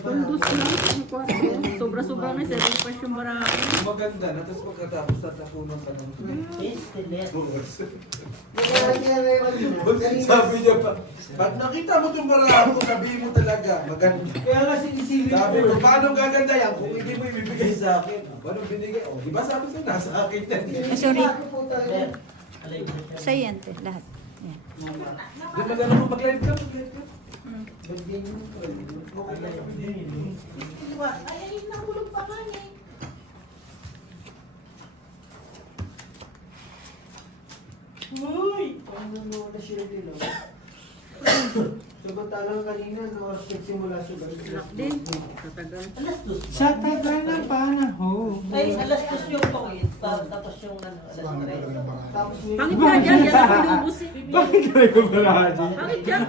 Tundus lang ang kwarto. Sobra-sobra na, 7 pa yung marami. Maganda na, tapos pagkatapos tatapunan ka ng sabi niya pa, pag nakita mo itong barako, sabihin mo talaga, maganda. Kaya nga sinisili Sabi ko. ko, paano gaganda yan kung hindi mo ibibigay sa akin? Paano binigay? O, di ba sabi ko, nasa akin yan. Sorry. Ayan. Sa yan, te, lahat. Yan. Di maganda mo, mag-live ka, mag-live ka. Ay, nahulog pa nga eh. Uy! Paano na siya nila? Samantalang kanina, oras nagsimula siya. Lock din. Tatagal. Sa tagal ng panahon. Ay, alas 2 yung pangit. Tapos yung ano, alas 3. Tapos Pangit ka dyan, yan ang pinubus eh. bakit ka nagbabalaki? Pangit dyan.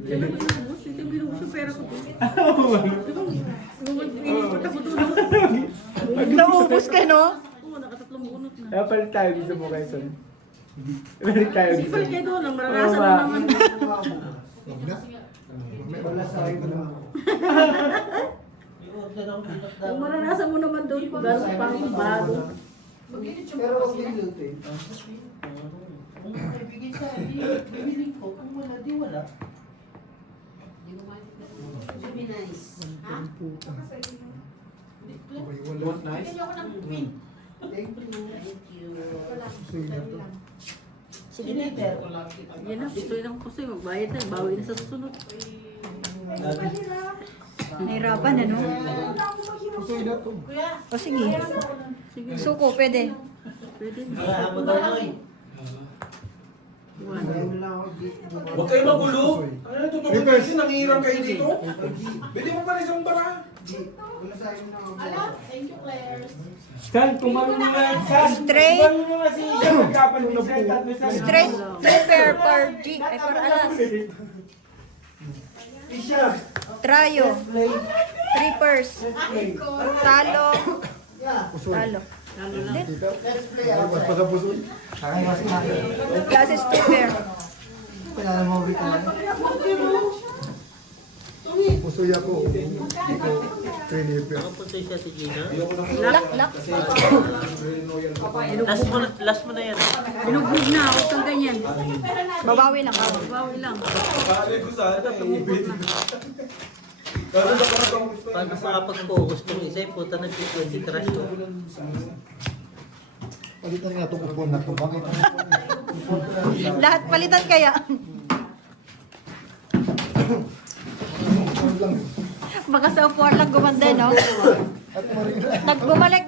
Yan ang pinubus, hindi ang pinubus yung pera ko. Lumad ako doon. Naubos ka, no? Oo, nakatatlong bunot na. Kaya palit tayo gusto mo kayo son. Palit tayo Sige, gusto balik mo. kayo doon. Ang maranasan mo naman. Wala sa akin na. Ang maranasan mo naman doon. Gano'n pang bago. Pero okay luto eh. Kung maibigay sa akin, bibili ko. Kung wala, di wala. Should be nice. Ha? What nice? Bigyan niyo ako ng pin. Thank you. Thank you. Sige na. Yan na, gusto yun ang kusoy. Magbayad na, bawi na sa susunod. Nahirapan, ano? Kuya, O sige. Sige, Suko, pwede. pwede na. wala mo daw noy. Iwan. Huwag kayo magulo. Ano na tutukoy kasi nangihiram kayo dito? Bili mo pa rin isang bara. Wala sa akin na. Ala, thank you, Claire. San, kumarunong na. San, Straight. kumarunong na si Isha. Magkapalit siya. Tatlo sa Straight, prepare for G, ay for alas. Isha. Trayo, trippers, talo, talo. Let's play. Classes prepare. Pusoy ako. Ito, Trinipia. Nakapunta siya si Gina. Lak, lak. Last mo na yan. Binugbog na, huwag kang ganyan. Babawi lang. Bawi lang. Pali ko sana, ibitin ko. Pero na parang kang gusto. Paano makapag-focus ng isa, puta nag-20 crash ko. Palitan nga itong upon na ito. Bakit? Lahat palitan kaya. Upon lang. Baka sa upuan lang gumanda, no? At marina. Nagbumalik,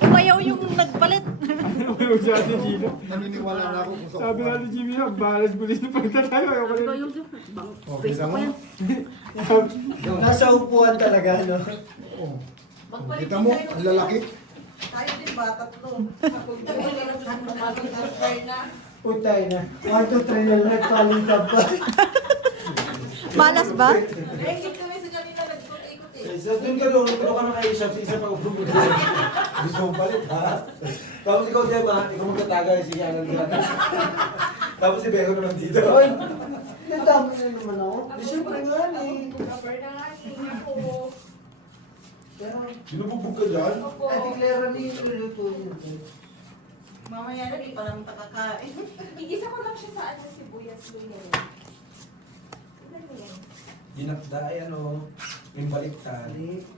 umayaw yung nagpalit. Ano siya si Gina? Naniniwala na ako kung sa Sabi nga ni Jimmy, balas bulis na pagtatayo. Ayoko Ano ba na. yung bang Oh, face kita ko mo? yan? Nasa upuan talaga, no? Oo. Kita mo, ang lalaki. Tayo din ba? Tatlo. Putay na. 1, 2, 3 na nagpalitan pa. Malas ba? Sa doon ka doon, ikaw ka na kayo sa isa pag upro mo doon. Gusto mo palit, ha? Tapos ikaw, Diba, ikaw magtatagay siya ng gano'n. Tapos si Beko naman dito. Hoy! Nandami na naman ako. Di syempre nga eh. Pero, Sinububog ka dyan? declare ni yung luluto niya. Mamaya na, di pa naman takakain. Igisa ko lang siya sa ano, sibuyas luya. Tignan mo yan. Dinakda ay ano, yung baliktad.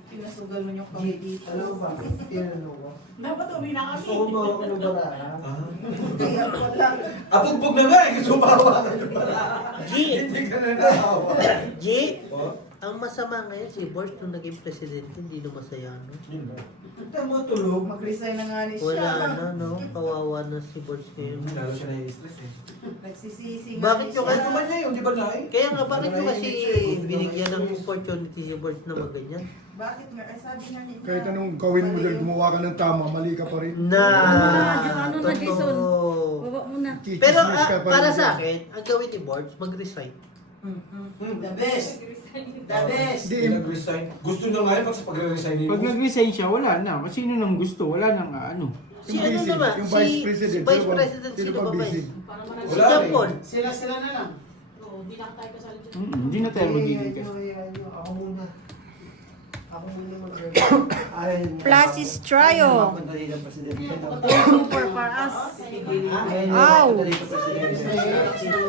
Pinasugal mo yung kami dito. Ano ba? Tinanong ko. Dapat uwi na kami. Gusto ko ba ako nabara? Ah. Kaya wala. Apugbog na nga eh, gusto mawa ka na pala. G! Hindi ka na naawa. G! Oh, Ang masama ngayon, si Boris nung naging presidente, hindi na masaya, no? yun na. Ito mo tulog. Mag-resign na nga ni siya. Wala na, no? Kawawa na si Boris ngayon. Lalo siya na-stress eh. Nagsisisi nga Bakit ni yung Kahit siya. naman niya yun, di ba na eh? Kaya nga, bakit mo kasi binigyan ng opportunity si Boris na maganyan? Bakit nga? Ay, sabi nga niya. Kahit anong gawin mo dahil gumawa ka ng tama, mali ka pa rin. Na! Ano na, Jason? Totoo. Baba mo na. Pero Chichismis ka pa rin para dyan. sa akin, ang gawin ni Boris, mag-resign. The best. The best. Hindi, Hindi nag-resign. Gusto na nga yun pag sa pag-resign niyo. Pag nag-resign siya, wala na. Kasi sino nang gusto, wala nang ano. Si Yung ano busy, naman? yung Si vice president, si Vice sino ba- President, sino sino ba ba ba? busy? Si Wala John eh. Paul. Sila na lang. Oo, hindi na tayo kasali dyan. Hindi na tayo magiging Ay, kasi. ay, ay, Plasis Trio. Super for us. Aw.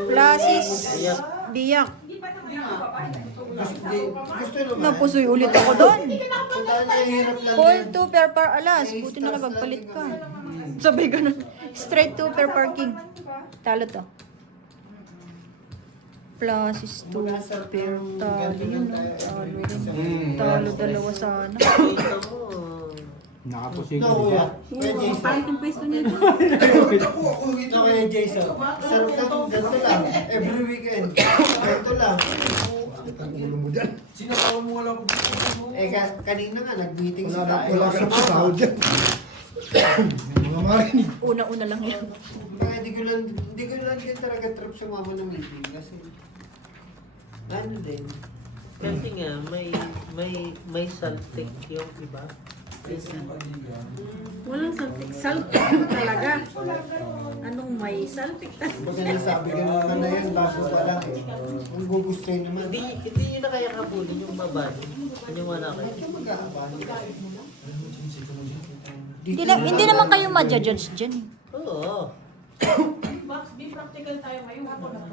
Plasis Biyak. Napusoy ulit ako doon. Paul 2 per par alas. Buti na nakapagpalit ka. Sabay ganun. Straight 2 per parking. Talo to. Plasis 2 per talo yun. Talo rin. Talo dalawa sana. Nakapusig ka diba? Oo, pahit yung pwesto nito. Ito kaya Jason. Sarap na itong ganito lang. Every weekend. Ganito lang. Ang ulo mo dyan. Sinakawan mo wala ko. Kanina nga, nag-meeting Wala sila. wala ka na sa sahod dyan. Mga marinig. Una-una lang yan. Kaya di ko lang din talaga trip sumama ng meeting. Kasi, ano din. Kasi nga, may saltik yung iba. Walang saltik. Saltik talaga. Anong may saltik? Pag nasabi ka naman na yan, baso pa lang eh. Ang gugustuhin naman. Hindi nyo na kaya kabulin yung mabado. Maniwala kayo. Hindi naman kayo ma-judge dyan. Oo. Max, be practical tayo ngayon.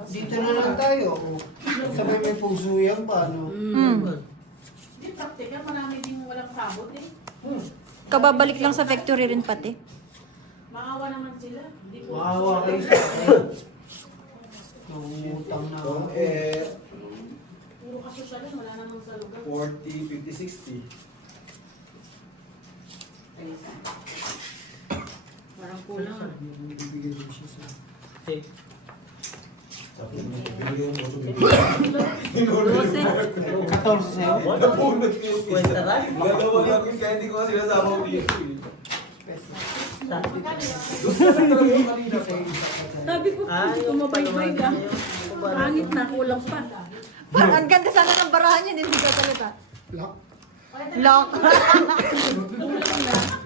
Dito na lang tayo. Sabay may puso yan pa, no? Be practical, marami din walang sabot eh. Kababalik lang sa factory rin pati. Maawa naman sila. Hindi po. Maawa kayo sa akin. Nangungutang na ako. Puro kasosyalan, wala namang sa lugar. 40, 50, 60. Parang kulang ah. Okay. Dose. 14 sa'yo? Kwenta na? Dalawa lang yung kaya hindi ko kasi nasama ko dito. Sabi ko, kumabaybay ka. Pangit na, kulang pa. Ang ganda sana ng barahan niya, hindi ka salita. Lock. Lock.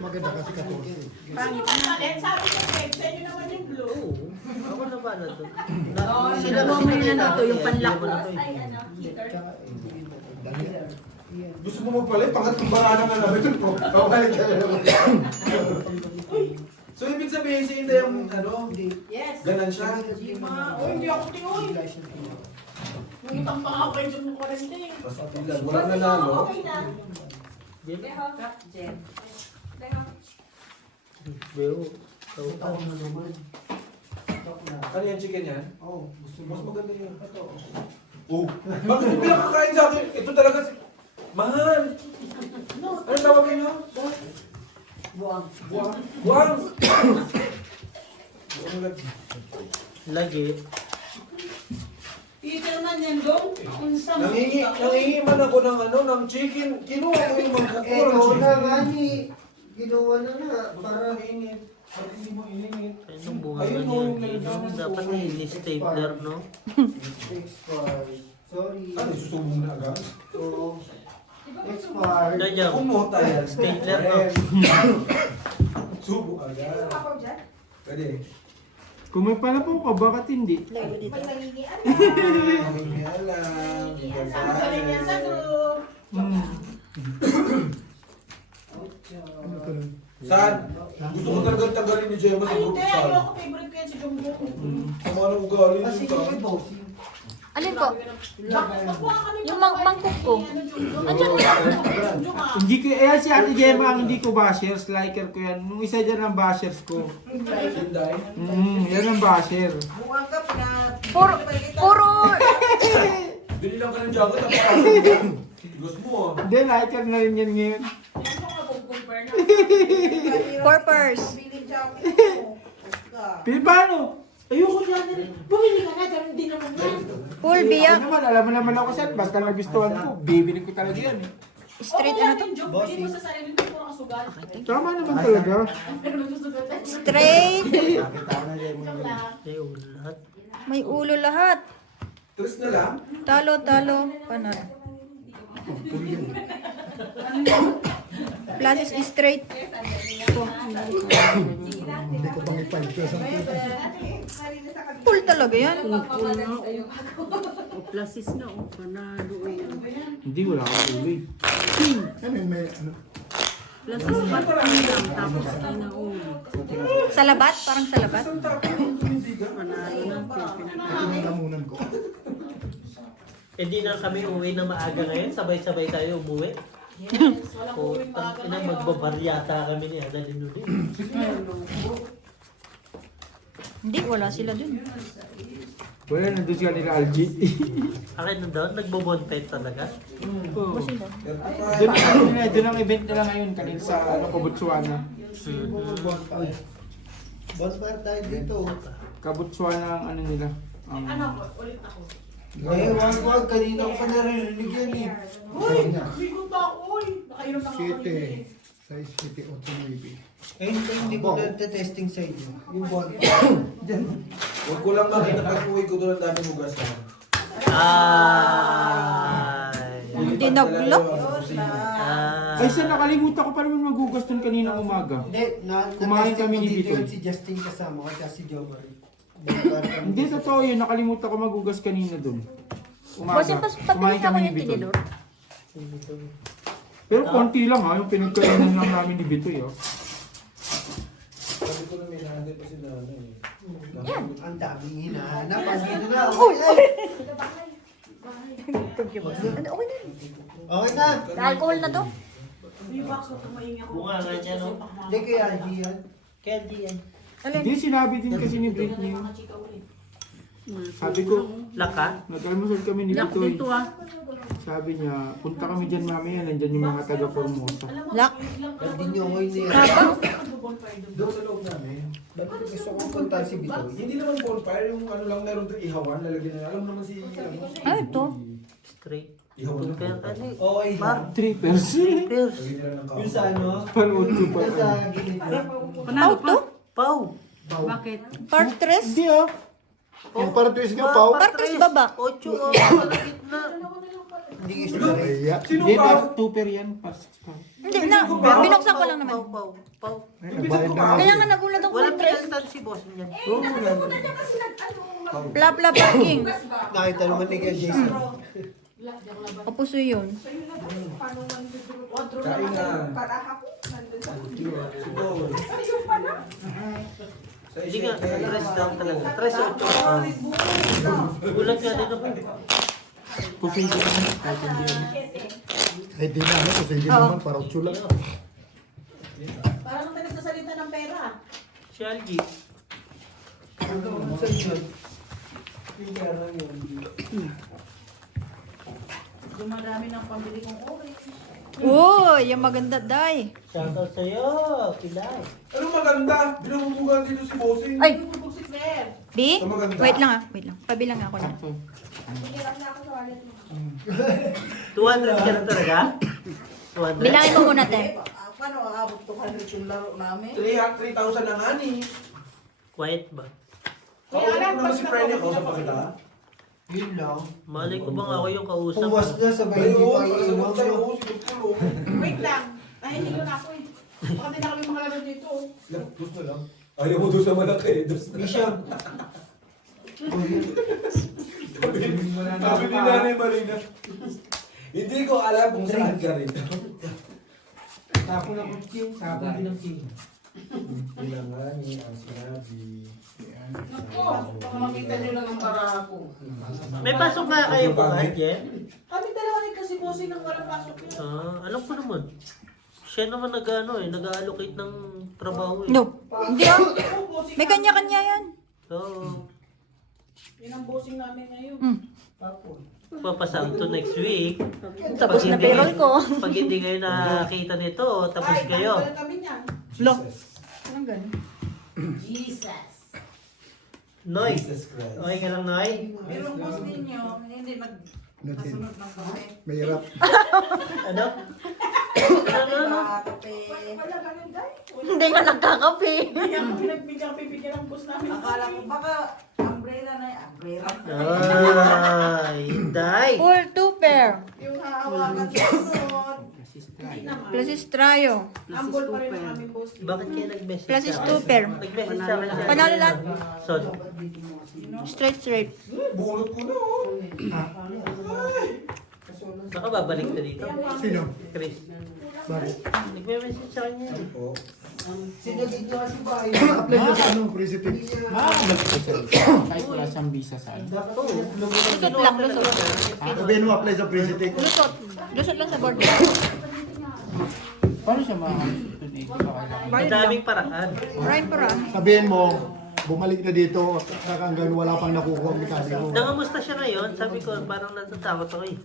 Maganda kasi 14. Pangit na. Sabi ko, sa inyo naman yung blue. Oo. Ako na ba na to? Sila mo ngayon na to, yung panlak ko. Gusto mo magpalit? Pangatlong barana nga namin ito. Papalit ka na naman. So, ibig sabihin si Inday yung ano? Yes. Ganan siya? Hindi ako tingoy. Nungutang pa ako kayo dyan mo 40. Basta lang. Wala na lalo. Okay na. Jem? Jen. Beo. Ano yan, chicken yan? Oo, gusto Mas mo. maganda yun. Ito. Oh. Bakit yung pinakakain sa akin? Ito talaga si... Mahal! Ano tawagin nyo? Buwang. Buwang. Buwang! Lagi. Peter naman yan dong. Nangingi man ako ng ano, ng chicken. Kinuha ko yung mga Eh, oo na nga ni. Ginawa na nga. Para mainit. Pag hindi mo ininit. Anong bunga Ayun, na oh, yun? yung nalagyan Dapat ko. ni-stapler, no? Expired. Sorry. Ano, susubong na agad? Oo. Expired. Nandiyan. Kumota yan. Stapler, no? Subo agad. Ako dyan. Pwede. Kung may palapaw ka, bakit hindi? May nangingian. Hindi alam. Sabi ko rin yan sa group. Ano to lang? Saan? Gusto ko talagang tanggalin ni Gemma sa Ay, group hindi. saan? Ayoko. Favorite ko yan si Jumbo. Sama ng ugali Kasi yun kung sa... may bossing. Alin po? Magkuha kami Yung mangkok ko. Andiyan mo Hindi ko, ayan si Ate Gemma ang hindi ko bashers, liker ko yan. Nung isa dyan ang bashers ko. Sinday. Yan ang basher. Buwang ka pa na. Puro. Bili lang ka ng jacket at pakasok mo. Gusto mo ah. Hindi, liker na rin yan ngayon. Purpose. Bilib jacket mo. Pero paano? Ayoko niya na rin. Bumili ka na, ganun din naman yan. Full Ako biyak. naman, alam mo naman ako saan. Basta nagustuhan ko, bibili ko talaga yan eh. Straight Okay ano lang to? yung joke. Bili mo sa sarili mo, puro kasugal. Tama naman talaga. Pero nagsusugal tayo. Straight. Joke lang. Ayun, lahat. May ulo lahat. Tris na lang. Talo. Panalo. Plasis is straight. Hindi ko pang ipalito sa Full talaga yan. O plasis na, o panalo. Hindi, wala akong uwi. Ano yung may ano? Plus spot lang, tapos kinauwi. Salabat? Parang salabat? Manalo ng Ito yung lamunan ko. Hindi na kami uwi na maaga ngayon. Sabay-sabay tayo umuwi. Yes, walang uwing Putang maaga ina, ngayon. magbabaryata kami ni Ana Linuli. Hindi, wala sila dun. Wala, nandun sila nila Algie. Akin na doon, nagbobonfire talaga. Wala sila. Doon ang event nila ngayon, kanina sa Kabutswana. Bonfire tayo dito. Kabutswana ang ano nila. Ano ko? Ulit ako. Eh, wag. Kanina ko pa naririnig yan eh. Uy! Bigo pa ako, uy! Nakainom na ako. 7. Size 7, 8, 9. Eh, hindi ko na-testing sa inyo. Yung bonfire. Huwag ko lang makita pag-uwi ko doon ang dami hugas na. Ay. Hindi nag-lock. Ah. Ay, sir, nakalimutan ko pa naman magugas doon kanina umaga. Hindi, Kumain kami ni dito Bitoy. si Justin kasama ko, kasi si Jomari. Hindi, totoo yun. Nakalimutan ko magugas kanina doon. Boss, yung Kumain patamis ako kami ni yung Bitoy. tinidor. Pero konti lang ha, yung pinagkainan lang namin ni Bitoy. Oh. Sabi ko na may nahanap pa sila ano eh. Yan. Ang daming hinahanap. Andito na. Uy! Okay Thank you, boss. Ano, okay na. Okay na. Alcohol na to. May box ko tumaing ako. Bunga nga dyan, no? Hindi kaya Algie yan. Kaya di yan. Alin? Hindi, sinabi din kasi ni Britney. Mga chika ulit. Sabi ko, Laka? nag-almusal kami ni Lock Bitoy. dito ah. Sabi niya, punta kami dyan mamaya, nandyan yung mga taga Formosa. Lock. Hindi nyo ako hindi yan. Doon sa loob namin. Gusto ko punta si Bitoy. Hindi naman bonfire, yung ano lang meron doon ihawan, lalagyan na. Alam naman si ano. Ah, ito. Straight. Ihawan Kaya na. ano eh. Okay Mar, lang. Trippers. Trippers. Lagyan nila ng kahoy. Yung sa ano? Palutso pa. Yung sa gilid na. Panalo Out pa. to? Pau. Bakit? Part 3? Hindi ah. Yung para twist nga, Pao. Partres baba. Ocho, oh, sa gitna. Hindi ko siya Iya. Sino Hindi, ba? tupper yan. Hindi na, binuksan ko lang naman. Pau, pau. Nagbayad na Kaya nga nagulat ako Walang part 3. pinalitan si boss niyan. Bla parking. nakita naman ni Kuya Jason. Kapuso yun. Kain na. Para ako, nandun sa Siguro. Sa Hindi nga, isip, tres lang talaga. Tres ocho. Gulat ka dito. Pusinto ka na. Kahit hindi yan. Ay, di na ano, kasi hindi naman, parang tsula. Parang may nagsasalita ng pera. Si Algie. Sa John. Yung pera yun. Dumadami ng pambili kong orange. Uy, yung maganda, day. Shoutout sa'yo, Pilay. Anong maganda? Binumubugan dito si Bossing. Ay, Bubog si Claire. B? Ang maganda. Wait lang ah, wait lang. Pabilang ako na. Sakto. Hirap na ako sa wallet mo. 200 ka na talaga? 200? Bilangin mo muna, te. Paano aabot 200 yung laro namin? 3,000 na nga ni. Quiet ba? Kausap ko naman si Freddy. Kausap pa kita. Yun lang. Malay ko bang ako yung kausap? Puwas na sabay Ay, hindi oo. pa Sagot iiwan tayo. mo. Oo, si Dr. Wait lang. Nahihilo na ako eh. Baka din na kami makalaro dito. Dos na lang. Ayaw mo dos na malaki. Dos na. Bishop. Sabi ni Nanay Marina. Hindi ko alam kung saan ka rin. Tapo na kung king. Tapo din ang king. Kailangan niya ang sinabi. Naku, baka makita nyo lang ang para ako. May pasok na kayo bukas, Jen? Kami dalawa rin kasi bossing nang walang pasok yun. Alam ko naman. Siya naman nag-allocate ng trabaho eh. No. Hindi ah. Oo, bossing May namin. kanya-kanya yan. So, Yun ang bossing namin ngayon. Hmm. papasang to next week. Tapos na payroll ko. Pag hindi kayo nakakita nito, tapos Ay, kayo. tanggalan kami niyan. Lo. Anong ganun? Jesus. Noy, Jesus Christ. okay ka lang, Noy? Pero ang boss ninyo, hindi nagkasunod ng kape. Mahirap. Ano? Ano? Kape. Wala ganun, guys. Hindi nga nagkakape. Hindi ako pinagbigyan ng boss namin. Akala ko baka umbrella na yung umbrella. Ay, day. Full 2 pair. Yung hahawakan sa sunod. Hindi naman. Plus estrayo. Ambol pa rin ang aming boss. Bakit kayo nag-message Plus is sa 2 pair. Nag-message sa akin. Panalo lahat. Son, Straight. Bunot ko na oh. baka babalik na dito. Sino? Chris. Bakit? Nagme-message sa kanya. eh. Po. Sinagid niya kasi ba? Apply siya sa ano, President. Makakalag ko siya. Kahit wala siyang visa sa akin. Lusot lang, lusot. Sabihin mo, apply sa President. Lusot. Lusot lang sa board. Paano siya makakalusot dun eh? Di ba kailangan? Ang daming paraan. Maraming paraan. Sabihin mo, bumalik na dito, hanggang wala pang nakukuha ang mikali mo. Nangamusta siya ngayon? Sabi ko, parang natatakot ako eh.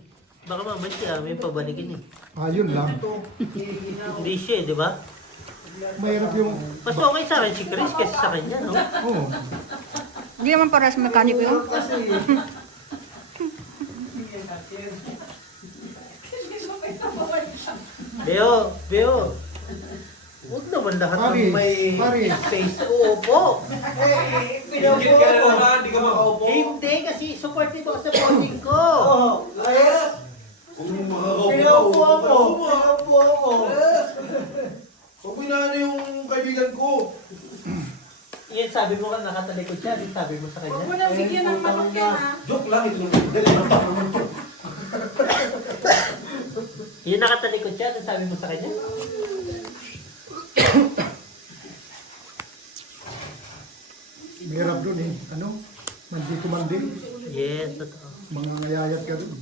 Baka mamaya si Armin pabalikin eh. Yun lang. Hindi siya eh, di ba? Mahirap yung... Mas okay sa akin si Chris kaysa sa kanya, no? Oo. Hindi naman parehas mekaniko yun. Beo. Huwag naman lahat Pare, ng may pare. space. Uupo. Pinagkit ka na naman, di ka makaupo. Hindi, kasi supportive ako sa voting ko. Kung makakaupo. Pinaupo ako. Pinaupo ako. Huwag mo inaano yung kaibigan ko. Yan sabi mo ka nakatalikod siya, din sabi mo sa Huwag mo kanya. na bigyan ng manok yan ha. Joke lang, ito lang. Yan nakatalikod siya, din sabi mo sa kanya. Mahirap dun eh. Ano? Nandito man din. Yes, totoo. Mga ngayayat ka dun.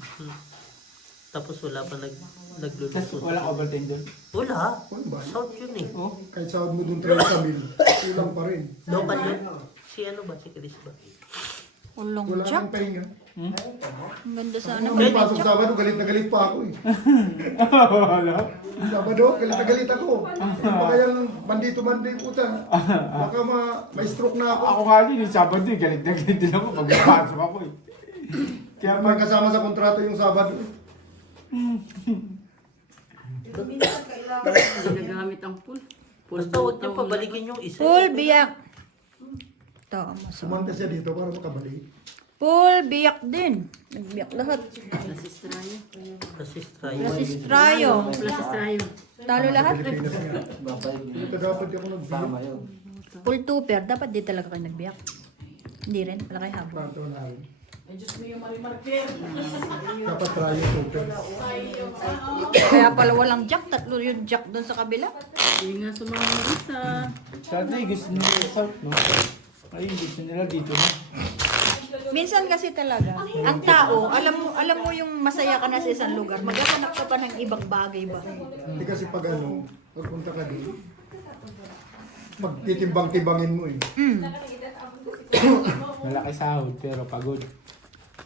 Tapos wala pa Tapos nagluluto. walang overtime dun. Wala. Ano ba? South yun eh. Oh, Kahit sahod mo dun 30 mil, kulang pa rin. Local yun. Si ano ba? Si Chris ba? Ulong Wala jack. kang pahinga. Ang ganda sana. Ano, may pasok Sabado, galit na galit pa ako eh. wala. Sabado, galit na galit ako. Baka yung bandito Monday puta. Baka ma-stroke na ako. Ako nga din, yung Sabado eh, galit na galit din ako pag napasok ako eh. Kaya may kasama sa kontrata yung Sabado. Ginagamit ang pool. Basta huwag niyo pabalikin yung isa. Full biyak. Tama sa. Sumanta siya dito para makabalik. Full biyak din. Nagbiyak lahat. Nasistrayo. Kasi try. Rasistrayo. Nasistrayo. Talo lahat. Pilipinas nga. Dito dapat di ako nagbiyak. Full tuper. Dapat di talaga kayo nagbiyak. Hindi rin. Wala kayo habang. Parto na rin. Ay, Diyos mo yung marimarker. Dapat try yung open. Kaya pala walang jack. Tatlo yung jack doon sa kabila. Hindi nga sumama ng isa. Dati gusto nila sa South, no? Ay, gusto nila dito, no? Minsan kasi talaga, ang tao, alam mo yung masaya ka na sa isang lugar, maghahanap ka pa ng ibang bagay ba? Hindi kasi pag ano, pagpunta ka dito, magtitimbang-timbangin mo eh. Malaki sahod, pero pagod.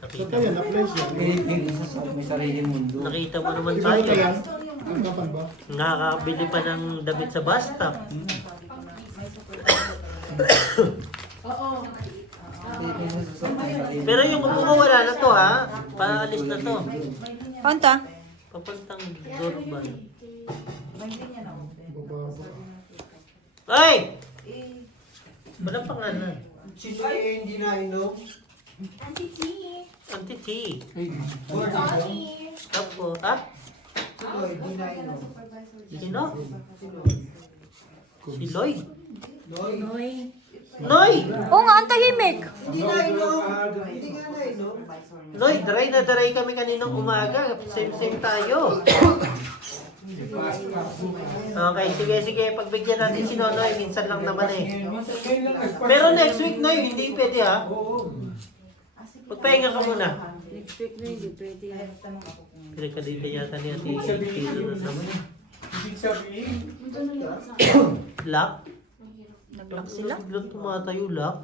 So kaya na-apply siya. May sariling mundo. Nakita mo naman Di ba tayo. ito yan? Kapan ba? Nakakabili pa ng damit sa bus stop. Oo. Pero yung umuha wala na to ha. Paalis na to. Panta? Papuntang Dorban. Bababa. Ay! Walang pangalan. Sino eh, hindi na inom? Auntie T. Auntie T. Ay, Sorry. Tapos, ha? Sino eh, hindi na inom? Sino? Si Lloyd. Noy? Noy! Oo nga, ang tahimik. Hindi na inom. Hindi nga na inom. Noy, daray na daray kami kaninang umaga. Same tayo. Okay, sige. Pagbigyan natin si Nonoy. Minsan lang naman eh. Pero next week, Noy, hindi pwede ha. Magpahinga ka muna. Next week na hindi pwede. Pinagkalita yata niya si Tilo na naman. ibig sabihin, Lock? Nag-lock sila. Biglang tumatayo, lock.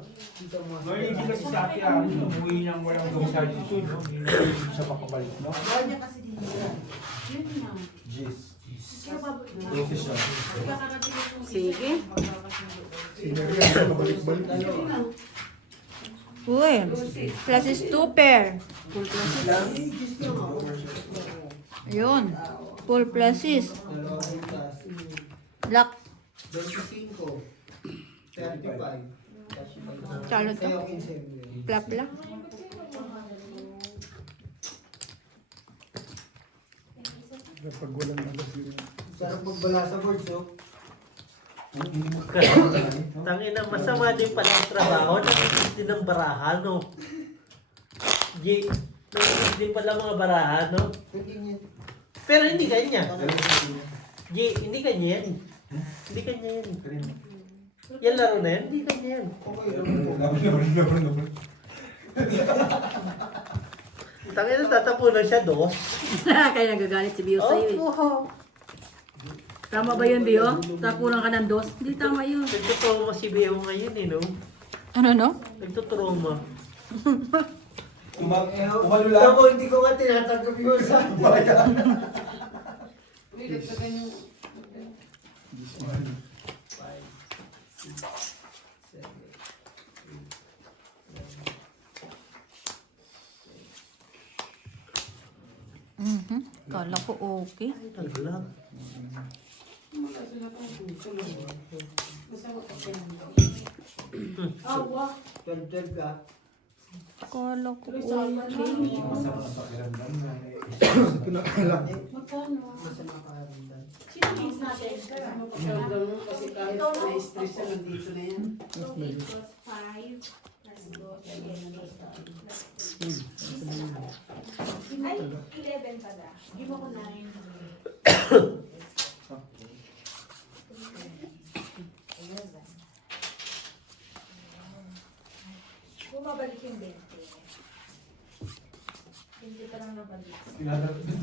Noy, hindi kasi sa ate umuwi ng walang dosa dito, no? Hindi na siya makabalik, no? Sige. Senior yan, kabalik-balik. Uy, plus is two pair. Ayun. Full pluses. Lock. 25. 35. Talo to. Kaya 15. Plap lang. Pag walang alas yun. Sarap magbala sa boards, oh. Tangina, masama din pala ang trabaho. Nakikis din ng barahan, no? Nakikis din pala mga barahan, no? Pwede niyan. Pero hindi ganyan. Hindi ganyan. Hindi ganyan. Yan laro na yan, hindi ganyan. Tangin na tatapunan siya, dos. Kaya nagagalit si Bio sa'yo eh. Tama ba yun, Bio? Tapunan ka ng dos? Hindi tama yun. Nagtutrauma si Beo ngayon eh, no? Ano, no? Nagtutrauma. Umano lang. Ako, hindi ko nga tinatanggap yun sa Kala ko okay. Talag. Dagdag ka. Kala ko okay. Sino miss natin? Kasi kahit na-stress siya, nandito na yan. 2 plus 5 plus 2 ay 11 pala. Give ako 9. Bumabalik yung 20. Hindi pa lang nabalik.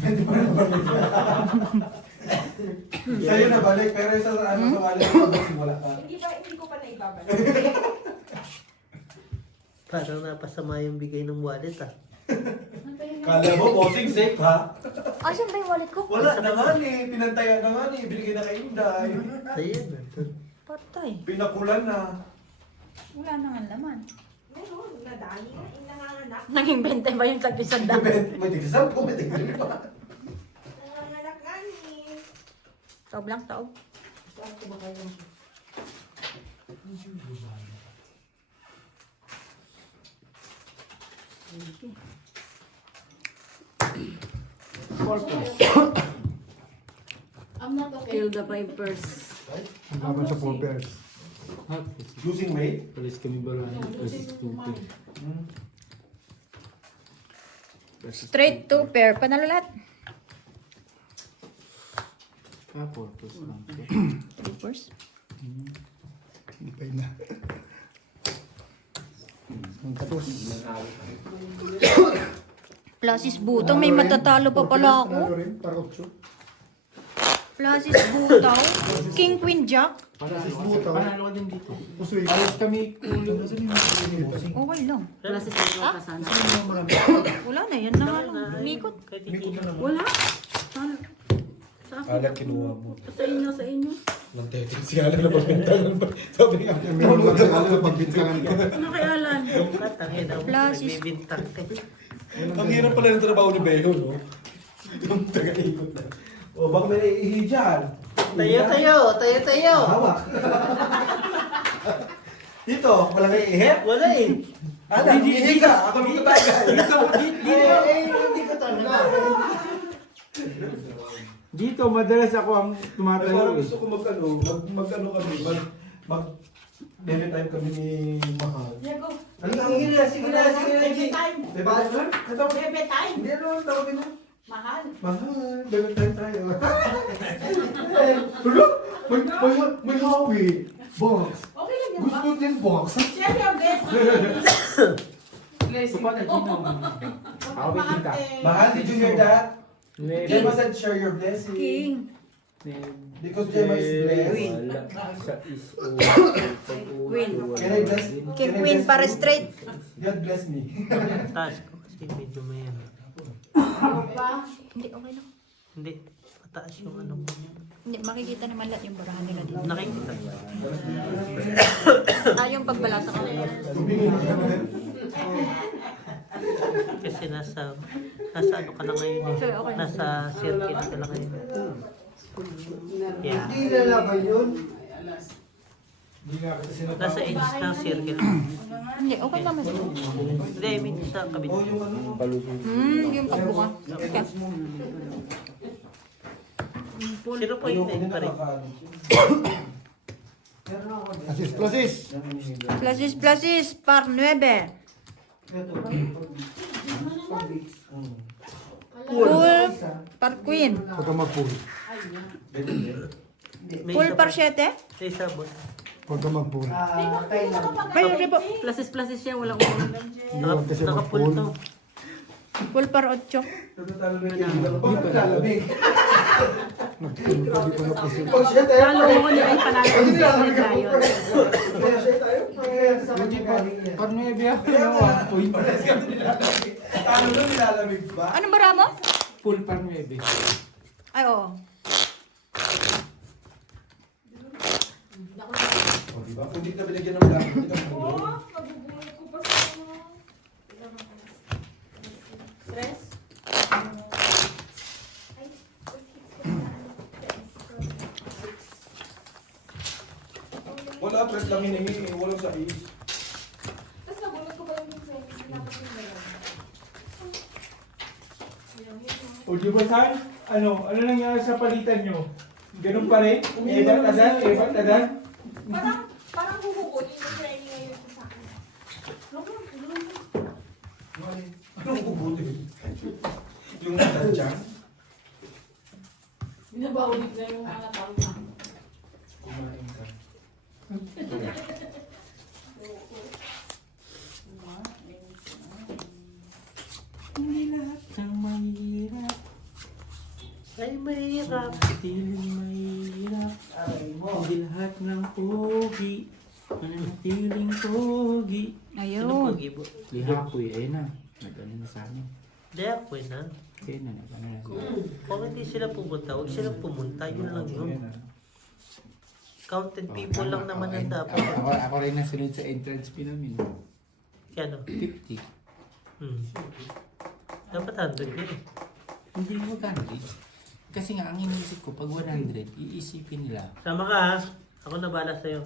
Pwede pa rin nabalik. Sa'yo nabalik, pero sa ano sa wallet mo, wala ka. Hindi ko pa naibabalik. Parang napasama yung bigay ng wallet ah. Kala mo, bossing safe ha? Asan ba yung wallet ko? Wala na nga ni, pinantayan na nga ni, binigay na kay Inday. Ayun. Patay. Pinakulan na. Wala na nga laman. Meron, nadali na, nanganganak. Naging 20 ba yung tag-isang May tigresam ko, may tigresam pa. Nanganganak nga ni. Taob lang, taob. I'm not okay. Kill the vipers. Ang laban sa Paul Bears. Losing weight? Palis kami ba lang? Stupid. Straight to pair. Panalo lahat. Purpose lang. Papers. Hindi pa na. Ang tapos. Plasis butang. May matatalo pa pala ako. Ano rin? Para 8. Plasis butaw. King, queen, jack. Panalo ka din dito. Pusoy. Palis kami kulang. Okay lang. Wala si Pedro kasana. Wala na. Yan na nga lang. Umikot. Wala. Sana. Sa akin. Alat kinuha mo. Sa inyo, sa inyo. Nang tetis, si Alan na pagbintangan pa. Sabi nga, May mga nagkakala na pagbintangan ka. Ano kay Alan? Tangin na mo, Plasis. nagbibintang ka. ang hirap pala ng trabaho ni Beho, no? Yung taga-ikot na. O, baka may naiihi dyan. Tayo. Hawak. Dito, walang naiihi? Wala eh. Alam, iihi ka. Ako magtatagal. Hindi ko talaga. Dito, madalas ako ang Pero tumatalo eh. gusto ko mag-ano kami, demo time kami ni Mahal. Yeah, go. Sige na, Bebe G. time. Diba? Ito, Bebe time. hindi ano, tawagin mo. Mahal. Mahal, demo time tayo. Look, may hawi. Box. Okay lang yan ba? Gusto din box. Share your blessing. Supat na Gino. Awit kita. Mahal, did you hear that? King. Gemma said share your blessing. King. Because Gemma is blessed. Sa is Queen. Can I bless? King, can I queen bless para you? straight. God bless me. Taas ko kasi medyo may ano. Ano pa? Hindi, okay lang. Hindi, mataas yung ano mo. Hindi, makikita naman lahat yung barahan nila dito. Nakikita. Yung pagbalasa ko. Kasi nasa ano ka na ngayon eh. Sorry, okay. Nasa circuit ka na ngayon. Yeah. Hindi lalaban yun. Nasa edge ng circuit. Hindi, okay naman. Hindi, I mean sa kabit. Oh, yung ano? Yung pagbuka. Okay. 0.9 pa rin. Plasis. Plasis, par 9. Pool, par queen. Huwag ka mag-pull. Pwede din. May Full isa par pa. 7? May isa ba? Huwag ka mag-full. Tayo lang. Ay, hindi po. Plasis siya, walang ulo. Huwag kasi Naka-full mag-full. to. Full par 8. Natatalo na yung bakit lalamig? Nag-full ka, di ko na-pusin. Pag siya tayo, Lalo mo ni ay panalo Pag si nilalamig Sir ako, Lion. pag siya tayo, Nangyayari sa kanya galing yan. Par 9 ako, no? 1 point. parehas kami nilalamig. Talo na nilalamig ba? Anong bara mo? Full par 9. Ay, oo. O, diba? Kung di ka binigyan ng black, hindi ka Oo, magulo. nabubulog ko pa sa mga... Stress? Ay, Wala, press lang hiningi, walang sa is. tapos nabulog ko pa yung friends, dapat yung dalawa. O di ba San? Ano nangyari sa palitan nyo? Ganun pa rin? Ebat agad? Parang huhugutin yung training ngayon sa akin. Anong kubuti? Yung natadyang? Binabaulit na yung mga tao na. Kumain ka. Hindi lahat ng mahirap. Ay, mahirap. Manatiling mahirap. Hindi lahat ng pogi. Manatiling pogi. Sino Ayun. pag-ibo? Lihapoy, ayun na. Nag-ano na sa amin. Hindi ako na. Ayun na, nag-ano na sa amin. Kung hindi sila pumunta, huwag silang pumunta. Yun lang yun. Ayun na. Counted people lang naman ang dapat. Ako rin nasunod sa entrance fee namin. Kaya ano? 50. Dapat 100 yun. Hindi mo ganun. Kasi nga, ang iniisip ko, pag 100, iisipin nila. Sama ka ha. Ako na bala sa'yo.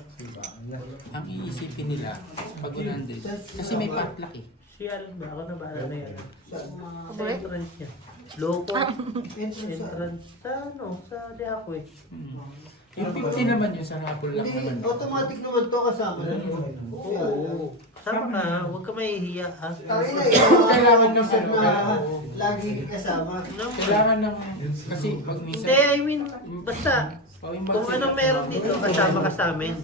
Ang iisipin nila, pag 100, kasi may potluck eh. Si Alan ba? Ako na bala na yan. Sa Correct? entrance niya. Loko. Entrance sa... Entrance. Sa ano? Sa Deaco eh. Yung 50 naman yun, sa rapol lang Hindi, naman. automatic naman to kasama na yun. Oo. Sama ka ha. Huwag ka mahihiya ha. Tangina, Kailangan ng minsan ano, na lagi kasama. Kailangan ng, kasi pag minsan, Hindi, I mean, basta. Kung anong meron dito, kasama ka sa amin.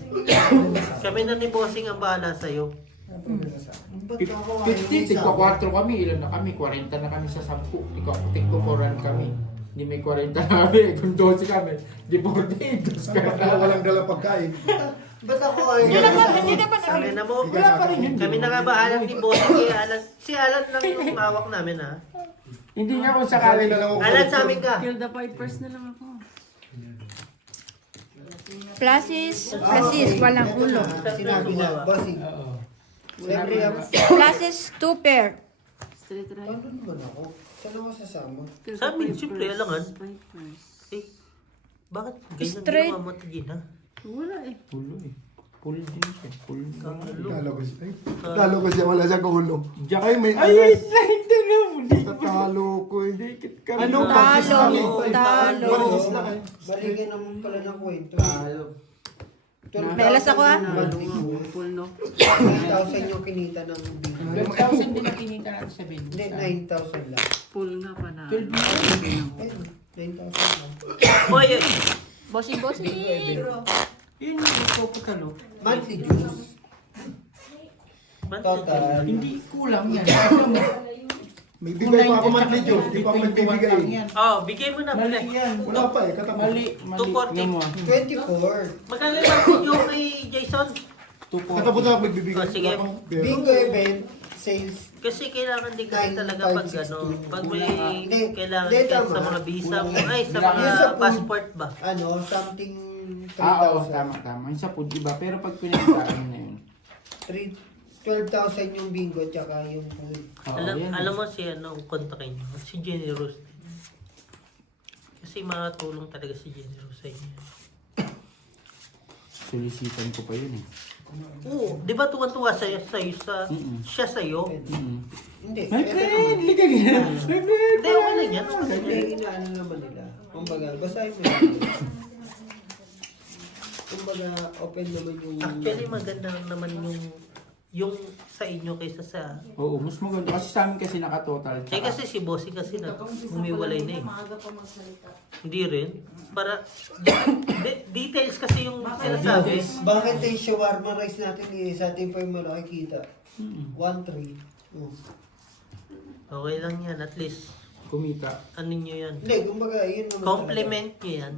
Kami na ni Bossing ang bahala sa'yo. Ba't ako 50, tigpa 4 kami, ilan na kami, 40 na kami sa 10, tigpa 4 kami. Hindi may 40 na kami, kung 12 kami, di 48, dos ka na. Walang dalang pagkain. Ba't ako ayaw? Hindi naman. Kami na mo. Wala pa rin yun. Kami na nga bahala ni Bossing kay Alan. Si Alan lang yung mawak namin ha. Hindi nga kung sakali na lang ako. Alan sa amin ka. Kill the vipers na lang ako. Plasis, walang ulo. Sinabi na, bossing. Oo. Siyempre, Plasis, 2 pair. Straight right. paano naman ako? Saan ako sasama? Kill the Sa amin, vipers. simple, alangan. Vipers. Eh, bakit ganyan Straight. ginawa mo ito, Gina? Wala eh. Pulo eh. Pull din siya. Pull. Talo ko siya. Ay, talo ko siya. Wala siyang ulo. Jack. Ay, may Ay, angas. wait lang. Tatalo ko eh. Dikit ka Ano? rin. Practice lang eh. Talo. Practice lang eh. Baligyan naman pala ng kwento. May alas ako, ah. Full no. 9,000 yung kinita ng bingo. 12,000 din ang kinita natin sa bin. Hindi, 9,000 lang. Full nga pa na. 12 million. Ayun, 9,000 lang. Oy, Bossing. Yun yung ipopatalo. Monthly dues. Total. Hindi kulang yan. Alam mo, May bigay pa ako monthly Diyos. Di pa ako nagbibigay. oh, bigay mo na. Mali Mali. yan. Wala pa eh. Katabi. Mali. 240. Tingnan mo. 24. Magkano yung video kay Jason? Katapos na ako magbibigay. Oh, sige. Wala pang pera. Bingo event, sales. Kasi kailangan din kasi talaga pag ano, pag may Hindi, kailangan hindi, din sa tama. mga visa mo, ay sa Yung sa mga food. passport ba? Ano, something Oo, 3,000. tama. Yung sa food, iba. Pero pag pinagkaan na yun. 12,000 yung bingo tsaka yung food. Oo, yan. Alam mo si ano, kontakin niyo, si Jenny Rose. Kasi makatulong talaga si Jenny Rose sa inyo. Solicitan ko pa yun eh. Oo, di ba tuwa-tuwa siya siya sa'yo? Hindi. My eto friend! naman. Liga ganyan! My friend! Hindi, okay lang yan. Okay lang Hindi, yan. inaano naman nila. Kumbaga, basahin mo yun. Kumbaga, open naman yung... Actually, maganda naman yung yung sa inyo kaysa sa... Oo, mas maganda. Kasi sa amin kasi naka-total. Eh kasi si Bossy kasi humiwalay na eh. Maaga pa magsalita. Hindi rin. Para details kasi yung sinasabi. Bakit yung shawarma rice natin sa atin pa yung malaki kita? 1-3. Okay lang yan. At least, Kumita. ano nyo yan. Hindi, kumbaga, yun naman Compliment nyo yan.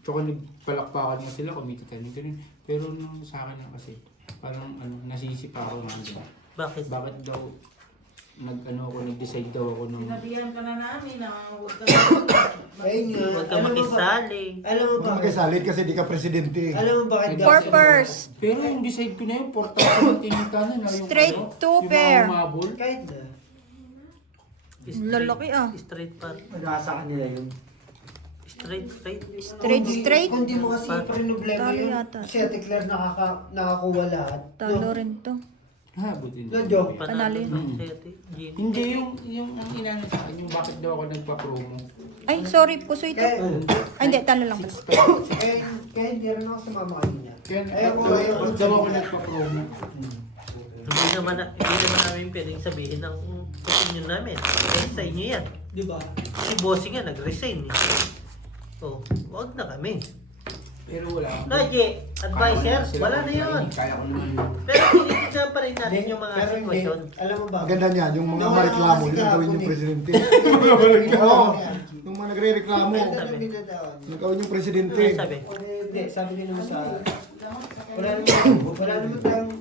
Tsaka nagpalakpakan nga sila, kumita tayo rin. Pero nung sa akin lang kasi, parang nasisi pa ako nga diba? Bakit? Bakit daw, nag-decide daw ako ng... Sinabihan ka na namin na huwag ka Ayun nga. Huwag ka Alam mo ba- makisali. Alam mo ba? Magkasalit kasi di ka presidente. Alam mo bakit? Purpose. Pero yung decide ko na yun, 4,000 tinita na yung Straight to yung pair. mga umabol. Kahit na. Lalaki ah. Straight pa. Nasa kanila yun. Straight. Straight. Kung di mo kasi problema Talo yun. yata. Si Ate Claire nakakuha lahat. Talo rin to. Ha, buti No na. joke. Panalo yun. ng Sete. Gin. Hindi yung ang inano sa akin, yung bakit daw ako nagpa-promo. Ay, sorry. Puso ito. Kaya, Ay, hindi. Talo lang. kaya hindi rin ako sumama kanina. Kaya Ayoko, ayoko. bakit daw ako nagpa-promo. Hindi naman namin pwedeng sabihin ng opinion namin. Kasi sa inyo yan. Di ba? Si Bossy nga nag-resign eh. So, wag na kami. Pero wala. Naji, advisor, wala na yun. Kaya ko naman yun. Pero tinitignan pa rin natin yung mga Pero hindi. sitwasyon. Alam mo ba? Ang ganda niyan, yung mga Nawala mareklamo, kasi yun ang gawin yung kahapon presidente. Oo. Oo, yung mga nagre-reklamo, Ganda ng binatawan. yung gawin yung presidente. Ano sabi? Hindi, sabi din naman sa... wala naman tayong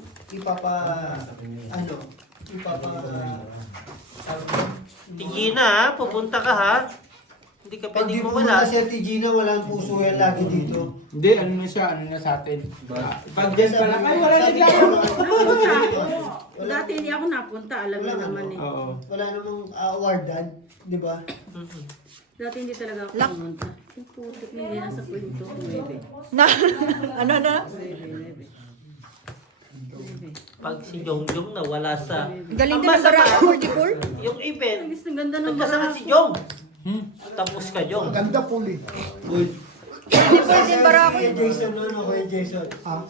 Tigina ha, pupunta ka ha. Hindi ka Pag di pwedeng pumunta mawala. si Ate Gina, walang puso yan lagi dito. Hindi, ano na siya, ano na sa atin. Pag dyan pa lang, ay wala Sabi naglaman. ko, Dati hindi ako napunta, alam mo naman eh. Oo. wala namang awardan, di ba? Mhm. Dati hindi talaga ako Lak. pumunta. Yung putik na hindi nasa kwento. 9. Na, ano na? Pag si Jongjong nawala sa... Galing Ang din ng masama, barako, multiple. yung event, Ang ganda ng nagkasakit si Jong. Tapos ka, Jong. Ang ganda puli. Hindi pwede barako. Kuya Jason, no, Kuya Jason.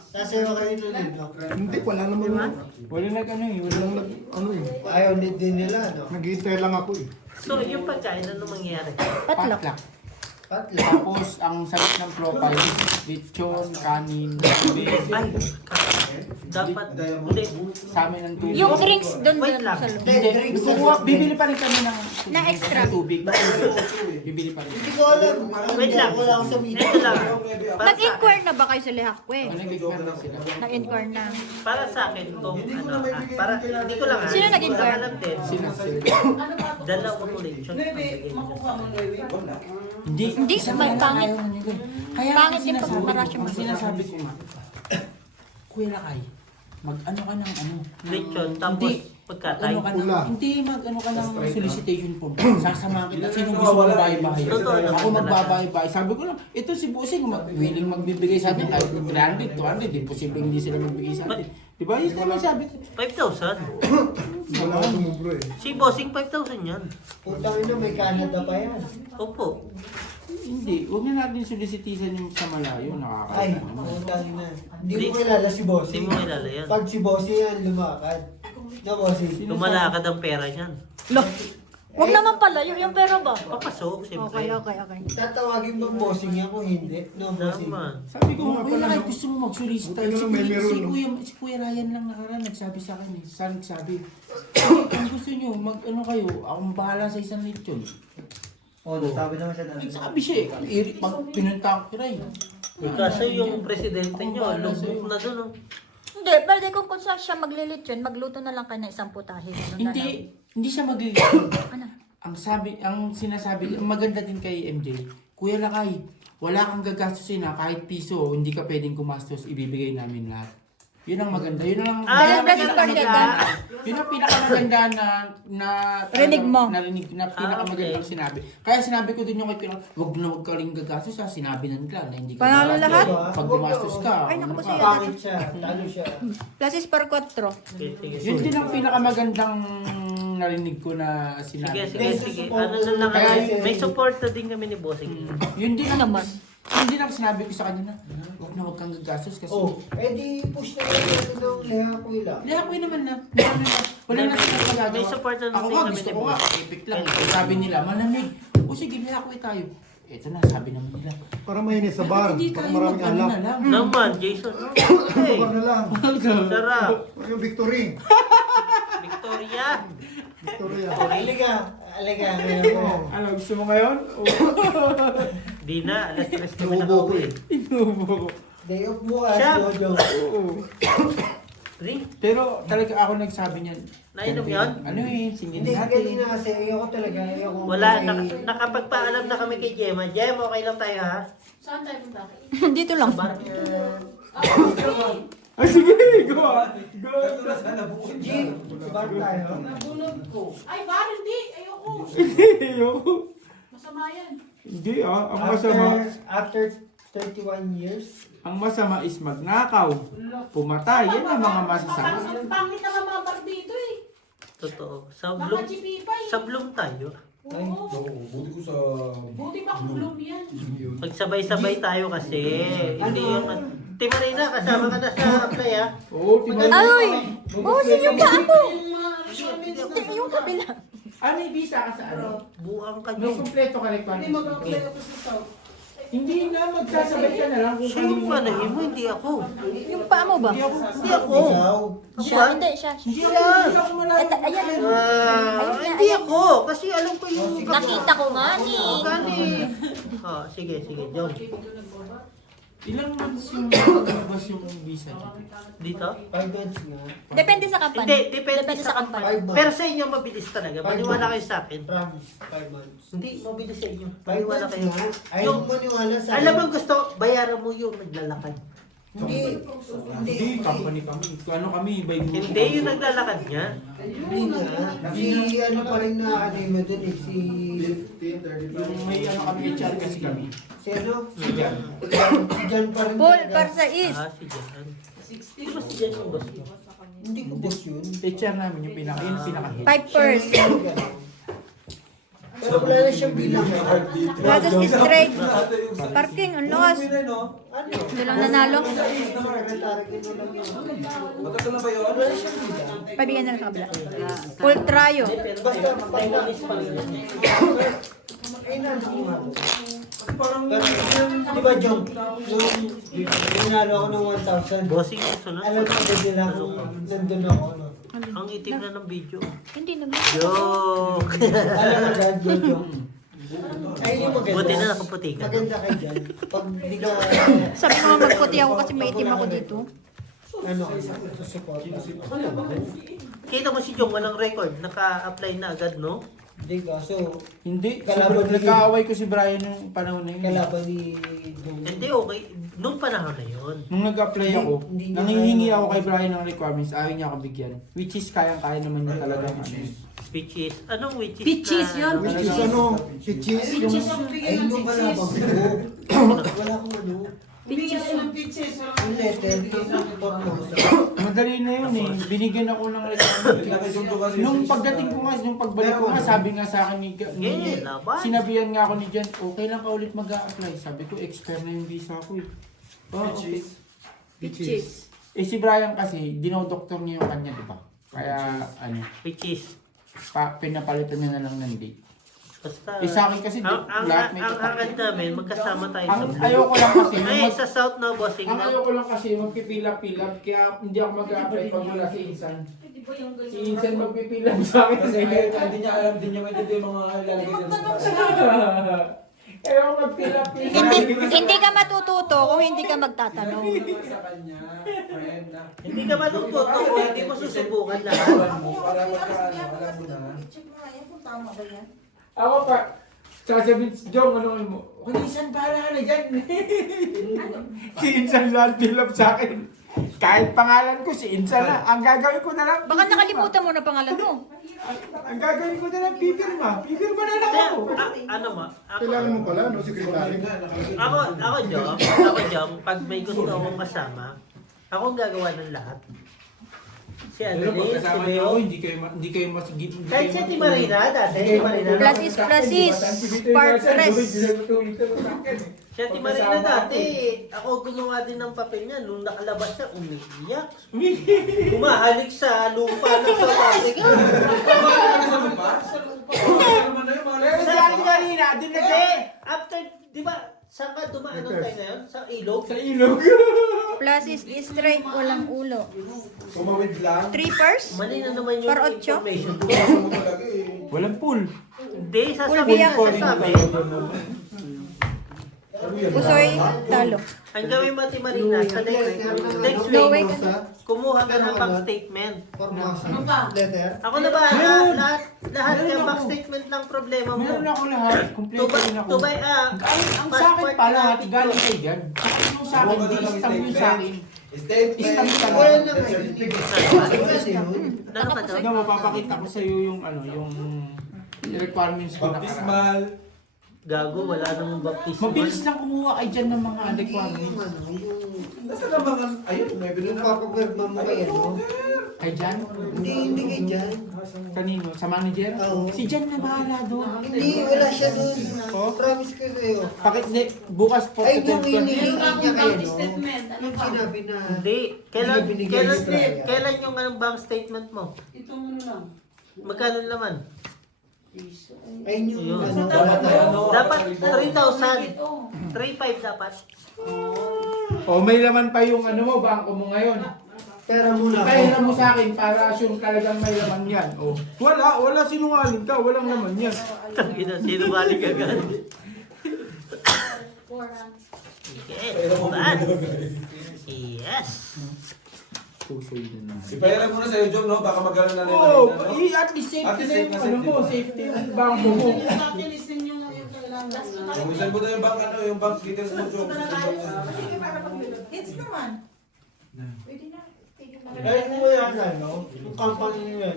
Sasayaw kayo nun eh, no? Hindi, wala naman. Wala nag-ano eh, wala Walang nag, ano eh. Ayaw din nila, no? Nag-iintay lang ako eh. So, yung pagkain, ano mangyayari? Patlak. patlak. Patla. Tapos, ang sagot ng profile, lechon, kanin, tubig. Ay, dapat, hindi. Sa amin ng tubig. Yung drinks doon Wait din lang. sa loob. Hindi, drinks sa Kukuha, bibili pa rin kami ng Na extra. tubig. Bibili pa rin. Hindi ko alam. Wait lang. Wala akong sa meeting. Ito lang. Para sa, Nag-inquire na ba kayo sa Lehakwe? Nag-inquire na sila. Nag-inquire na. para sa akin, kung ano, para, hindi ko lang Sino nag-inquire? alam din. Sila. Dalawang collection. Hindi, may pangit. Kaya Pangit ang yung sinasabi pagpaparasyo ko, mo. ang sinasabi ko nga, Kuya Lakay, mag-ano ka ng ano. Lechon, tapos Hindi. pagkatay. Ano ka ng, Pula. hindi mag-ano ka ng solicitation form. Sasamahan kita. Sino gusto mo bahay-bahay? Totoo naman Ako talaga. magbabahay-bahay. Sabi ko lang, ito si Bossing, willing magbibigay sa atin kahit 300, 200, imposible hindi sila magbigay sa atin. Diba? Yun naman sabi ko. 5,000. Wala akong sumubro eh. Si Bossing 5,000 yan. Putang ina, may Canada pa yan. Opo. Hindi, huwag na natin solicitisan yung sa malayo. Ay, Nakakaya naman. putang ina. Hindi ko kilala si Bossy. Hindi mo kilala yan. Pag si Bossy yan, lumakad. Na Bossy. Lumalakad ang pera niyan. Look. Huwag naman pala. Yung pera ba? Papasok, siyempre. Okay. Tatawagin bang bossing yan kung hindi? No, bossing. Naman. Sabi ko, Kuya Lakay, gusto mo mag-solicita. Okay naman, may meron, no? Si Kuya Ryan lang nakaraan, nagsabi sa akin eh. Saan nagsabi? Kung gusto nyo, mag-ano kayo, akong bahala sa isang lechon. Oo, sabi naman siya na. Nagsabi siya eh, pag pinunta ko kiray. Kasi yung presidente nyo, lubog na doon. Hindi, pwede kung siya maglilitsyon, magluto na lang kayo ng isang putahe. Hindi siya maglilito. Ano? Ang sinasabi, ang maganda din kay MJ, Kuya Lakay, wala kang gagastusin na kahit piso, hindi ka pwedeng gumastos, ibibigay namin lahat. Yun ang maganda. Yun ang yun ang pinakamaganda na Rinig mo. narinig na pinakamagandang sinabi. Kaya sinabi ko din yung kay Pinang, wag ka rin gagastos ha, sinabi na nila na hindi ka Panalo gagastos. lahat? Pag gumastos ka, Ay, ano naku, ka. siya. Pangit siya. Talo siya. Plus is per 4. Sige. Yun din ang pinakamagandang narinig ko na sinabi. Sige. Ano na lang Kaya- may support na din kami ni Bossing. Yun din Ano naman? Yun din ang sinabi ko sa kanila. Huwag kang gagastos kasi. Oh, di push na yung ng leha ko lang. Hindi ako naman na. Wala na sila magagawa. May support na Ako din nga, kami gusto ni ko nga. Boss. Epic lang. Sabi nila, malamig. O sige, lihakoy tayo. Ito na, sabi naman nila. Para mahinis sa bar. Hindi Para tayo maraming mag-ano alak. na lang. Naman, Jason. Sa Okay. bar na lang. Sarap. Yung victory. Victoria. Victoria. Aliga, ngayon mo. Ano, gusto mo ngayon? Di na, alas 3 kami nakauwi. Inubo ko. Day off bukas, Siya. Jojo. Ring? Pero talaga ako nagsabi niyan. Nainom ganito yun? Ano singin Hindi, natin. kanina kasi ayoko talaga. Ayoko. Wala, nakapagpaalam na kami kay Gemma. Gem, okay lang tayo ha? Saan tayo punta? Dito lang. Bar. Ay, sige, go. Go. G, bar tayo. Nabulog ko. Ay, bar, hindi. Ayoko. Ayoko. Masama yan. Hindi ang masama. After 31 years. Ang masama is magnakaw. Pumatay, yan ang mga masasama. Ang pangit na mga bar dito eh. Totoo. Baka GP pa eh. Sa Bloom tayo. Oo. Buti ko sa... Buti pa kung bloom yan. Magsabay-sabay tayo kasi. Hindi yung... Timarina, kasama ka na sa apply ha? Oo, tingnan mo. Ay! Buhusin yung paa ko! Yung mga requirements na. Yung kabila. Ah, may visa ka sa ano? Buang ka No, niyo. kumpleto ka Hindi requirements. mag-apply ako sa South. Hindi na, magsasabay ka na lang kung Siya yung panahin mo, hindi ako. Yung paa mo ba? Hindi ako. Siya, hindi, siya. Hindi ako malayo. Eto, ayan. Hindi ako. Kasi alam ko yung... Nakita ko nga ni. Gani. Sige, John. Ilang months yung labas yung visa dito? Dito? 5 months nga. Depende sa company. Hindi, depende sa company. 5 months. Pero sa inyo, mabilis talaga. Maniwala kayo sa akin. Promise, 5 months. Hindi, mabilis sa inyo. 5 Maniwala months kayo. nga. Ayaw mo maniwala sa Alam mo gusto, bayaran mo yung naglalakad. Hindi. Hindi, company kami. Kung ano kami, by group. Hindi yung naglalakad niya. Hindi nga. Si ano pa rin na ano mo dun eh. Si Yung may ano kami, HR kasi kami. Si ano? Si Jan. Si Jan pa rin. Paul, talaga. para sa is. Si Jan. Di ba si Jan yung boss mo? Hindi ko boss yun. HR namin, yung pinaka-head. 5%. Pero wala na siyang bilang. Gratis straight. Parking, ang lakas. Ano? Hindi lang nanalo. Secretary ko na lang yun. Magkano na ba yun? Wala na siyang bilang. Pabigan na lang sa kabila. Full tryo. Basta Taiwanese pa rin. ay nanalo ko. Di ba, Jong? Nung nanalo ako ng 1,000. Bossing yung sunod. Alam mo ba nila kung nandun ako, no? Ang itim na ng video. Hindi naman. Joke! Alam mo dad, Jong? Ay, yung maganda. Buti na nakaputi ka. Maganda kayo dyan. Pag di ka, Sabi ko nga magputi ako kasi may itim ako dito. ano, support. Kita mo si Jong, walang record. Naka-apply na agad, no? Hindi ka, so, Hindi, Kalaban sobrang ni- nagkaaway ko si Brian yung panahon na yun. kalaban ni Jong. Hindi, okay. Noong panahon na yun. Nung nag-apply ako, Hindi niya nangihingi kaya- ako kay Brian ng requirements, ayaw niya ako bigyan. Which is kayang-kaya naman niya talaga. Which is, anong which is? Peaches na- yun. Which is ano? Chichis? Yung... Ay, yung wala bang ano? Wala akong ano. Bigyan ko ng peaches. Yung letter, yung support mo. Madali na yun eh. Binigyan ako ng requirements. Nung pagdating ko nga, nung pagbalik ko nga, sabi nga sa akin Ganyan, laban. sinabihan nga ako ni Jan, okay lang ka ulit mag-a-apply. Sabi ko, expire na yung visa ko eh. Oh, okay. Peaches. Eh si Brian kasi, dinodoktor niya yung kanya, di ba? Kaya, ano, Which is, pinapalitan niya na lang ng date. basta... Eh sa akin kasi, lahat may ang katak. hangad namin, magkasama tayo Ang sa ayoko lang kasi, Ay, sa South na, bossing. ang no? ayoko lang kasi magpipila-pila, kaya hindi ako mag-a-apply pag wala si Insan. Si Insan magpipila sa akin Kasi kasi hindi niya alam, hindi niya maintindihan yung mga ilalagay niya. eh ako magpila-pila. Hindi ka matututo kung hindi ka magtatanong. Sa kanya, friend na. Hindi ka matututo kung hindi mo susubukan lahat. Alam mo, para magkaano, alam mo na. I-check mo nga yan kung tama ba yan. Ako pa, sasabihin si Jong, ano mo? Kung Insan, bahala ka na dyan. Si Insan lang tilap sa akin. Kahit pangalan ko, si Insan na. Ang gagawin ko na lang, Baka nakalimutan mo na pangalan mo. ang gagawin ko na lang, pipirma. Pipirma na lang ako. Ano mo? Ako, Kailangan mo pala, no? Secretary. Jom, pag may gusto akong kasama, ako ang gagawa ng lahat. Si Pero Annalyn, si pagkasama niyo Leo. ako, hindi kayo masigit. Hindi Kahit kayo si Marina dati, si Marina. Plasis, part 3. Si Ate Marina dati, ako gumawa din ng papel niya. Nung nakalabas siya, umiiyak. Umahalik sa lupa ng South Africa. Pero si Ate Marina, din na Hindi, after, di ba, saan ka dumaan tayo ngayon? Sa ilog? sa ilog. Plasis is straight, walang ulo. Tumawid lang. 3 pairs? Mali na naman yung Par otso? information. Ano mo talaga eh. Walang pool. Hindi, sasabi Pulbiyak. niya, sasabi. Pusoy, talo. Ang gawin mo, Ate Marina, sa next No week, way. kumuha ka ng bank statement. Formosa. Ano pa? Letter. Ako na ba? Meron. Lahat Meron ng ako. bank statement lang problema mo. Meron ako lahat. Kompleto din ako. Tubay, Ang sa akin pa lahat, galing kay God. Yung sa akin, di istam yung sa akin. Istam sa Wala akin. na nga. Ano ka daw? Ikaw, mapapakita ko sa iyo yung yung requirements ko na karaan. Baptismal. Gago, wala namang baptismal. Mabilis lang kumuha ay dyan ng mga requirements. Nasa labangan. Ayun, may bilhin Yung na. papagwebma mo kay ano? Kay Jan? Hindi kay Jan. Kanino? Sa manager? Oo. Si Jan na bahala doon. Hindi, wala siya doon. Oh? Promise ko sa'yo. Bukas po. Ay, yung Meron hinihingi akong niya kayo, bank no? statement. Ano Yung pa? sinabi na... Hindi. Kailan, Hindi binigay kailan, ni Brian. kailan yung bank statement mo? Ito mo lang. Magkano naman? Piso. Ay, yung Yun. ano. Dapat 3,000. Ito. 3,500 dapat. Oh, may laman pa yung ano mo, bangko mo ngayon. Pera muna Pahiram ako. mo sa akin para assume talagang may laman yan. Oh. Wala sinungaling ka, walang laman yan. Tangina, sino balik agad? Okay, bad. Yes. Pusoy na naman. Ipahiram mo na sa'yo, Jom, no? Baka magkaroon na Oh, no? at least safety At least na yung safe na ano mo, safety yung bangko mo. Yung sa akin, isin yung kailangan na. Kung saan mo na yung bank, yung bank details mo, Jom. It's naman. Pwede na. Tigil na. Ay, mo yan, ano? Yung company niya.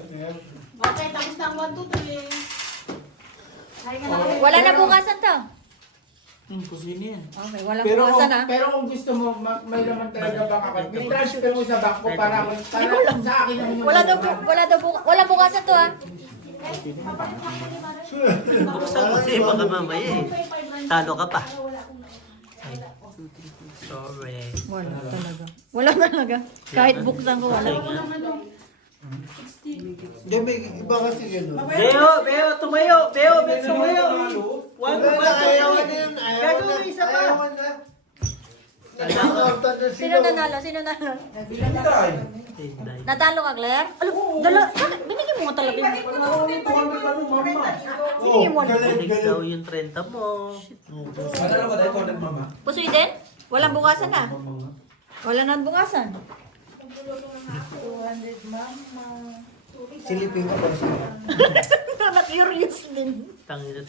Okay, tapos na ang 1, 2, 3. Wala na bukasan to. Pusoy na yan. Okay, walang Pero bukasan ah. pero kung gusto mo, may laman talaga bang account, may transfer mo sa bangko para sa akin naman yung Wala bukasan to ah. Buksan mo siya, baka mamaya eh. Talo ka pa. Sorry. Wala talaga. Wala talaga. Kahit buksan ko, wala. Hindi, may iba kasi gano'n. Beo, tumayo. Beo, tumayo. One, Wala na, ayaw na one, yun. Ayaw Gagawin na. isa pa. Ayaw na. Nakakautan na sila. Sino nanalo? Sino nanalo? Hintay. Natalo ka, Claire? Alo, bakit? Binigyan mo nga talaga yun. Binigyan mo. Balik daw yung 30 mo. Ano na ba tayo, content, mama? Pusoy din? Walang bukasan na. Wala na bukasan. Silipin ko pa siya. Na-curious din. Tangina,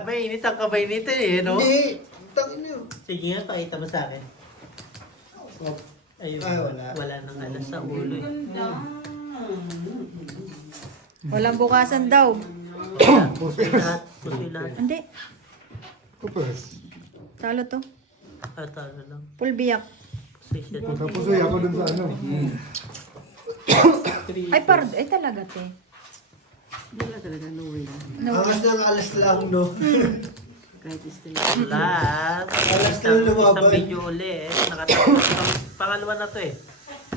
mainit ang kamay nito eh, no? Hindi. Tangin niyo. Sige nga, pakita mo sa akin. Ayun. Ay, wala. Wala nang alas sa ulo eh. Walang bukasan daw. Pusoy lahat. Pusoy lahat. Hindi. Talo to. Talo lang. Pulbiyak. Pusoy siya. Tapos ay ako dun sa ano. Ay talaga te. No. Angas ng alas lang, no? Lahat. Alas na lumabas. Isang video uli eh. Nakatapos. Pangalawa na to eh.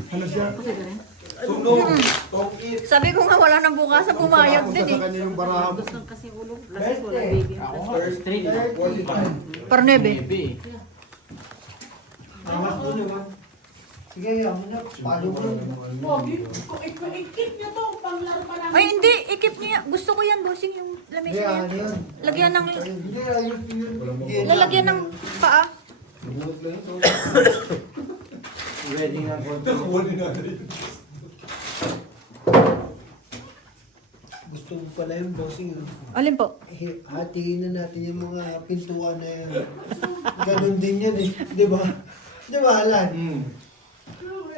Ano siya? Sunog. Top it. Sabi ko nga wala nang bukasan, pumayag din Sa eh. kanya yung barahan. Ako nga, straight. Parnebe. Maybe. Angas doon naman. Sige, yaman niya. Palo mo. Kung ikip niyo to, panglaro pa namin. Ay hindi, ikip niya. Gusto ko yan, bossing yung lamesa Hindi, niya. ano yun? Lagyan ng, Hindi, ayun yun. lalagyan ng paa. Ready na po. Wala na rin. Gusto ko pala yung bossing. Alin po? Hatiin na natin yung mga pintuan na yan. Ganon din yan eh. Di ba? Di ba, Alan?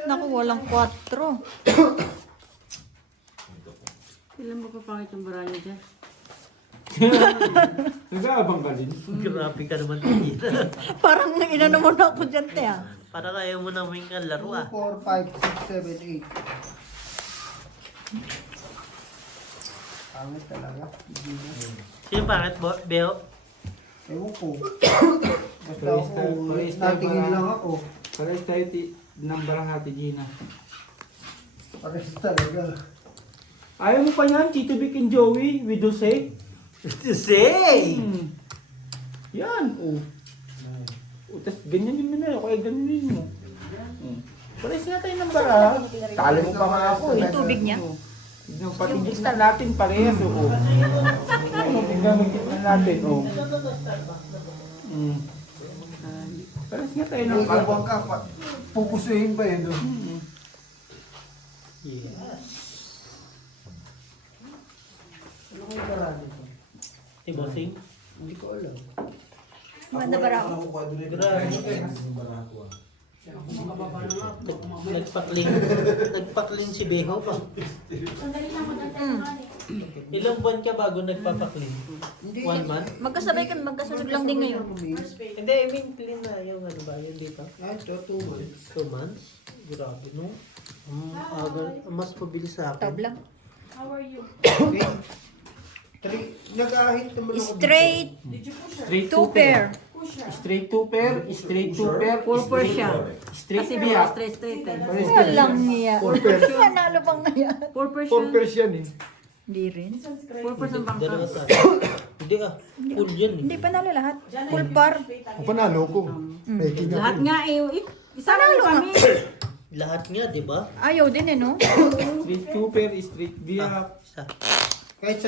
Naku, walang 4. Kailan mo papangit yung bara niya dyan? Nag-aabang ka din. Grabe ka naman dito. Parang inano mo na ako dyan, te ah. Para kaya mo namin nga laro ah. 2, 4, 5, 6, 7, 8. Pangit talaga. Hindi na. Sino bakit, Beo? Ewan ko. Basta Parehas ako, tayo- parehas tayo natingin parang- lang ako. Parehas tayo ng barang Ate Gina. Parehas talaga. Ayaw mo pa yan, Tito Vic and Joey, with Jose? To say! Yan, oh. Tapos ganyanin mo na, kaya ganyanin mo. Parehas nga tayo ng bara. Talo mo pa nga ako eh. Yung tubig niya? Tignan, patigit na natin parehas, oo. Tignan mo na natin, oo. Parehas nga tayo ng bara. Iwan ka, pupusuhin ba yun doon? Yes. Ano kayo marami ko? Eh, bossing? Hindi ko alam. Maganda ba raw? Nagpa-clean si Beho pa. Ilang buwan ka bago nagpapa-clean? 1 month? Magkasabay kami, magkasunod lang din ngayon. Hindi, I mean clean na yung ano ba yun, di ba? Ah, ito, 2 months. 2 months? Grabe no? Mas mabilis sa akin. Tab lang. How are you? Nag-ahit naman ako. Straight Straight 2 pair. Straight 2 pair, straight 2 pair, Purple siya. straight Kasi biyak. straight eh. Walang niya. Nanalo pang kaya. Purple siya. Purpose yan eh. Hindi rin. Purple sa bangka. Dalawa tayo. Hindi ah, full yan eh. Hindi panalo lahat. Full par. O panalo ko. May king ako. Lahat nga eh. Isa lang Panalo nga. kami. Lahat nga, di ba? Ayaw din eh, no? Straight 2 pair, straight biyak. Isa. Kahit sa